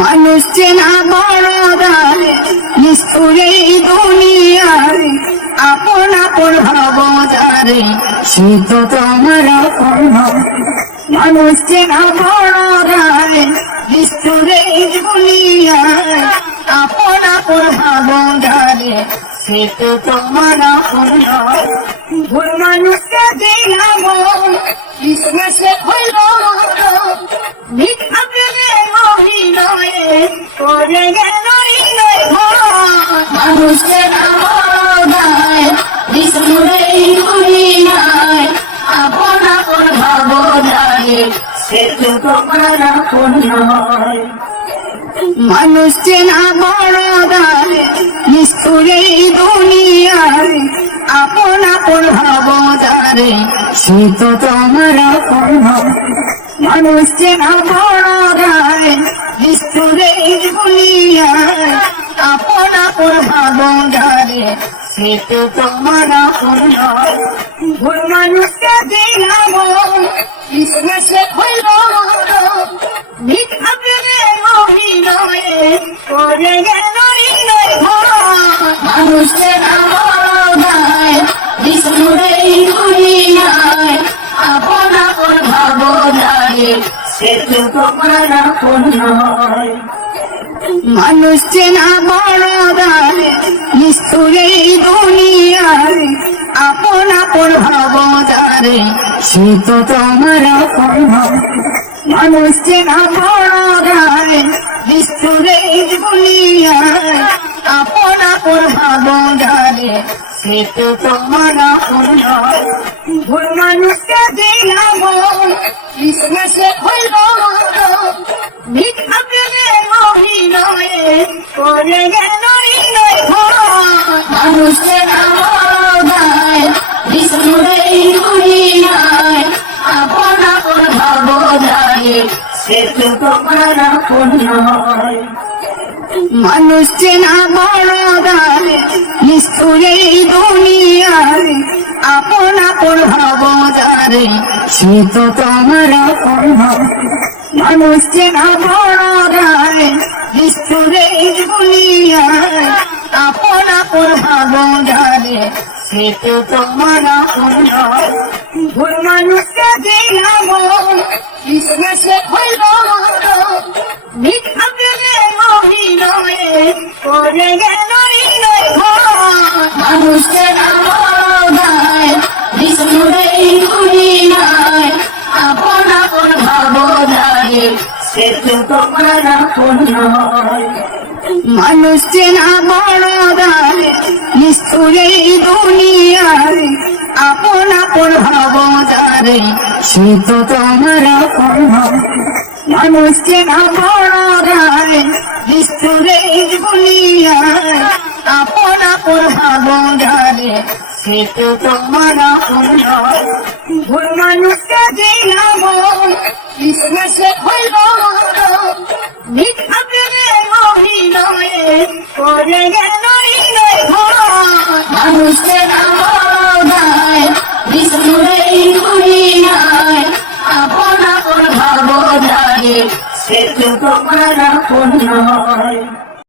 মানুষ চেনা বড়দার নিষ্ঠুরে দুনিয়ার আপন আপন যারে সে তো তোমার মানুষ চেনা বড়দার নিষ্ঠুরে দুনিয়ার আপন আপন যারে সে তো তোমার ভুল মানুষকে দিলাম বিশ্বাসে হইল সে তোমার নয় মানুষ চেনা বড় দায় নিষ্ঠুরে দুনিয়ায় আপন আপন ভাব যারে সে তো তোমার। মানুষ চেনা বড় দায় নিষ্ঠুরে দুনিয়ায় আপন আপন ভাব যারে সে তো তোমার। ভুল মানুষকে দিলাম মানুষকে নামায় বিষ্ণুরে দুনিয়ায় আপন আপন তো মানুষ চেনা বড় দায় নিষ্ঠুরে দুনিয়ায়, আপন আপন ভাব যারে সে তো তোমার আপন। মানুষ চেনা বড় দায় নিষ্ঠুরে দুনিয়ায় সে তো তোমার। ভুল মানুষকে দিলাম বিশ্বাসে হইল মিথ্যা প্রেমে মহিলায় করে গেল নামায় বিষ্ণুরে দুনিয়ায় আপন সে তো তোমার আপন মানুষ চেনা বড় নিষ্ঠুরে দুনিয়ায় আপন আপন ভাব যারে, সে তো তোমার আপন নয়। মানুষ চেনা বড় নিষ্ঠুরে দুনিয়ায় আপন আপন ভাব যারে, সে তো তোমার আপন নয়। ভুল মানুষকে দিলাম বিশ্বাসে হইল সে তো মানুষ চেনা বড় দায় দুনিয়ায় আপন আপন সে তো তোমার মানুষ চেনা বড় দায় নিষ্ঠুরে যারে সে তো তোমার নয়। ভুল মানুষকে দিলাম, বিশ্বাসে হইল মিথ্যা প্রেমে মহিলায় করে গেল মানুষকে নামায় বিষ্ণুরে দুনিয়ায়। আপন আপন ভাব সে তো তোমার নয়